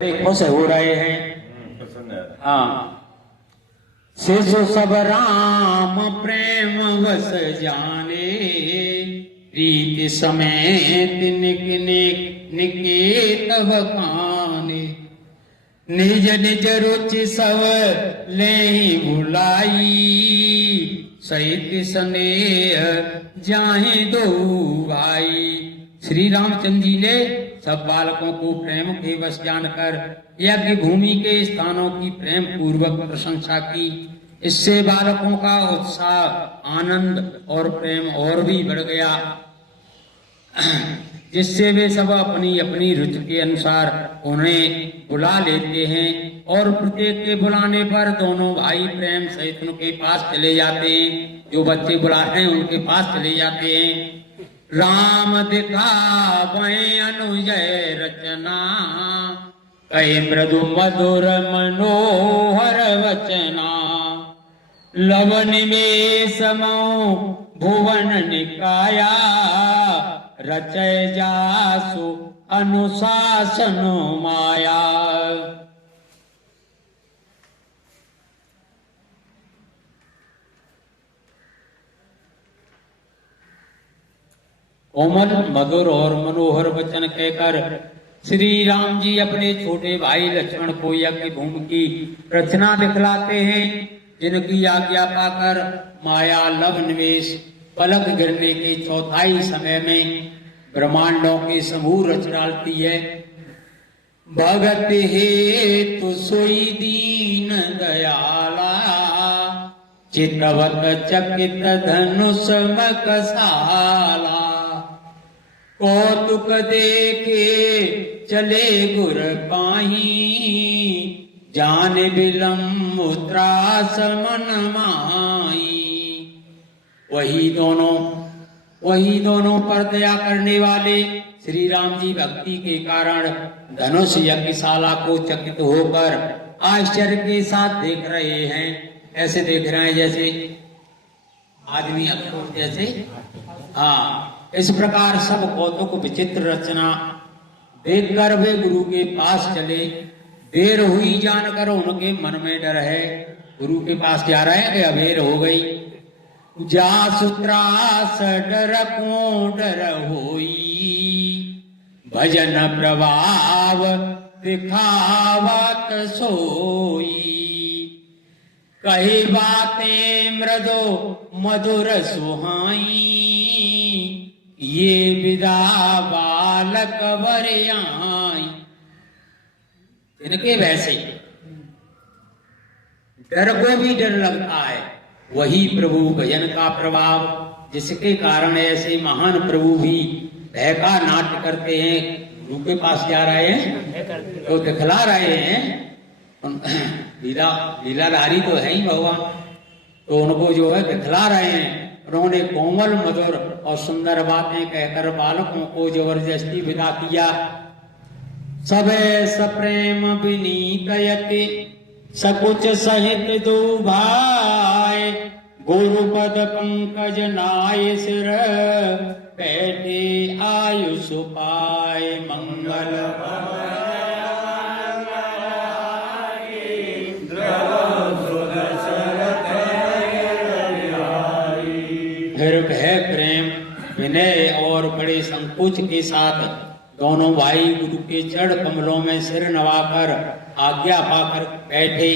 खुश हो रहे हैं। हाँ, शिशु सब राम प्रेम वस जाने, प्रीति समेत निक निकेत बखाने, निज निज रुचि सब ले भुलाई, सहित स्नेह जाहे दो भाई। श्री रामचंद्र जी ने सब बालकों को प्रेम के वश जानकर यज्ञ भूमि के स्थानों की प्रेम पूर्वक प्रशंसा की। इससे बालकों का उत्साह, आनंद और प्रेम और भी बढ़ गया, जिससे वे सब अपनी अपनी रुचि के अनुसार उन्हें बुला लेते हैं और प्रत्येक के बुलाने पर दोनों भाई प्रेम सहित उनके पास चले जाते हैं। जो बच्चे बुला रहे हैं उनके पास चले जाते हैं। राम दिखावे अनुजय रचना, कहे मृदु मधुर मनोहर वचना, लवन में समो भुवन निकाया, रचय जासु अनुशासन माया। कोमल मधुर और मनोहर वचन कहकर श्री राम जी अपने छोटे भाई लक्ष्मण को यज्ञ भूमि की रचना दिखलाते हैं, जिनकी आज्ञा पाकर माया लव निवेश पलक गिरने के चौथाई समय में ब्रह्मांडों के समूह रच डालती है। भगत हेतु सोई दीन दयाला, चितवत चकित धनुष मकसाला, कौतुक देखे चले गुर पाही, जान बिलम त्रास मन माही। वही दोनों पर दया करने वाले श्री राम जी भक्ति के कारण धनुष यज्ञशाला को चकित होकर आश्चर्य के साथ देख रहे हैं। ऐसे देख रहे हैं जैसे आदमी अखरोट जैसे। हाँ, इस प्रकार सब कौतुक विचित्र रचना देखकर वे गुरु के पास चले। देर हुई जानकर उनके मन में डर है। गुरु के पास जा रहे हैं कि अबेर हो गई। जासु त्रास डर को डर होई, भजन प्रभाव दिखावत सोई, कही बातें मृदो मधुर सुहाई, ये विदा बालक वरयाई। इनके वैसे डर को भी डर लगता है, वही प्रभु भजन का प्रभाव, जिसके कारण ऐसे महान प्रभु भी भय का नाट्य करते हैं। गुरु के पास जा रहे हैं तो दिखला रहे हैं। लीलाधारी तो है ही भगवान, तो उनको जो है दिखला रहे हैं। उन्होंने कोमल मधुर और सुंदर बातें कहकर बालकों को जबरदस्ती विदा किया। सबे सप्रेम विनीतयते, सकुच सहित दो भाई, गुरुपद पंकज नाय सिर, बैठे आयुष पाए मंगल। फिर भय प्रेम विनय और बड़े संकोच के साथ दोनों भाई गुरु के चरण कमलों में सिर नवाकर आज्ञा पाकर बैठे।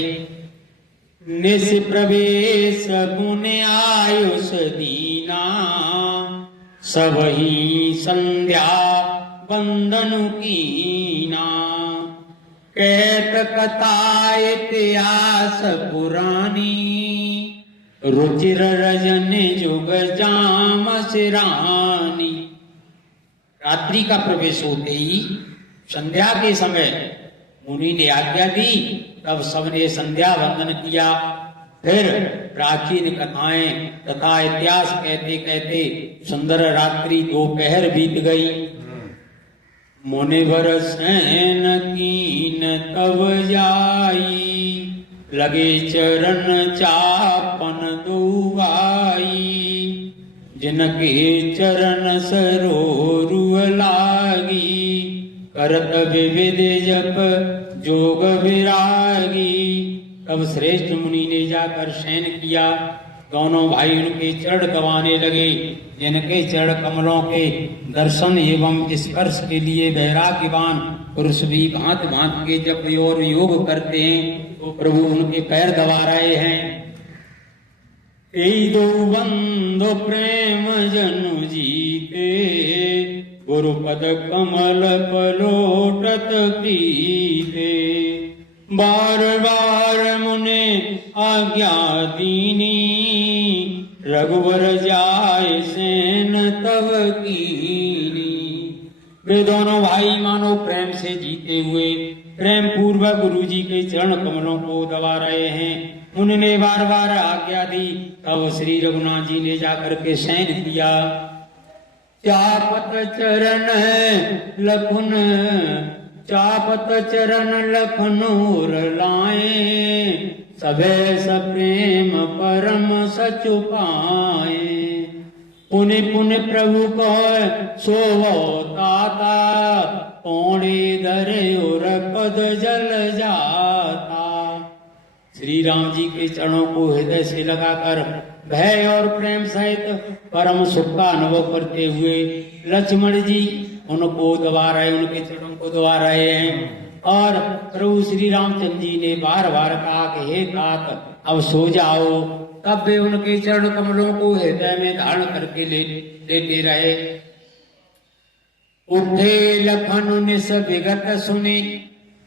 निस प्रवेश गुण आयुष दीना, सब ही संध्या बंदन कीना, कहत कथा इतिहास पुरानी, रुचिर रजन जुग जाम सिरानी। रात्रि का प्रवेश होते ही संध्या के समय मुनि ने आज्ञा दी, तब सबने संध्या वंदन किया। फिर प्राचीन कथाएं तथा इतिहास कहते कहते सुंदर रात्रि दोपहर बीत गई। मुनिवर सैन कीन तब जाई, लगे चरण चापन दुआई, जिनके चरण सरोरुह लागी, करत विविध जप जोग विरागी। तब श्रेष्ठ मुनि ने जाकर शयन किया। दोनों भाई उनके चरण दबाने लगे, जिनके चरण कमलों के दर्शन एवं स्पर्श के लिए वैराग्यवान पुरुष भी भांत भांत के जप और योग करते हैं, तो प्रभु उनके पैर दबा रहे हैं। ए दो बंधु प्रेम जनु जीते, गुरुपद कमल पलोटत प्रीते। बार बार मुने आज्ञा दीनी, रघुवर जाय सेन तब कीनी। वे दोनों भाई मानो प्रेम से जीते हुए प्रेम पूर्वक गुरु जी के चरण कमलों को दबा रहे हैं। उन्होंने बार बार आज्ञा दी। तब श्री रघुनाथ जी ने जाकर के शयन किया। चापत चरण लखन, चापत चरण लखनूर लाए, सबे सप्रेम परम सचु पाए। पुनि पुनि प्रभु को सोवो ताता, पौड़े धरे और पद जल जाता। श्री राम जी के चरणों को हृदय से लगाकर भय और प्रेम सहित परम सुख का अनुभव करते हुए लक्ष्मण जी उनको दबा रहे, उनके चरणों को दबा रहे हैं। और प्रभु श्री रामचंद्र जी ने बार बार कहा कि हे तात अब सो जाओ। तब वे उनके चरण कमलों को हृदय में धारण करके लेते रहे। उठे लखन निस विगत सुने,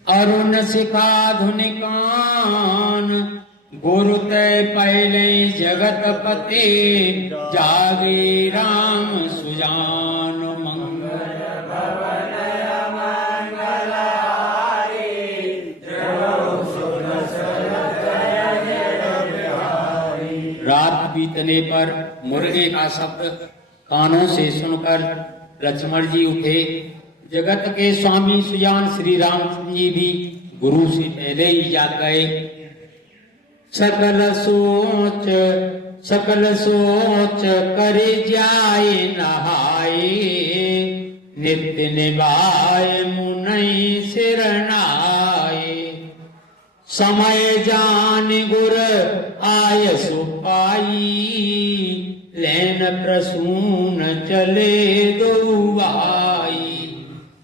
अरुण शिखा धुनि कान। गुरु तय पहले जगत पते, जागे राम सुजान मंगल भवन मंगलहारी। रात बीतने पर मुर्गे का शब्द कानों से सुनकर लक्ष्मण जी उठे। जगत के स्वामी सुजान श्री रामचंद्र जी भी गुरु से पहले ही जाग गए। सकल सोच करे जाए नहाए, नित्य निभाए मुनई सिरनाए। समय जान गुर आय सुपाई, लेन प्रसून चले दो भाई।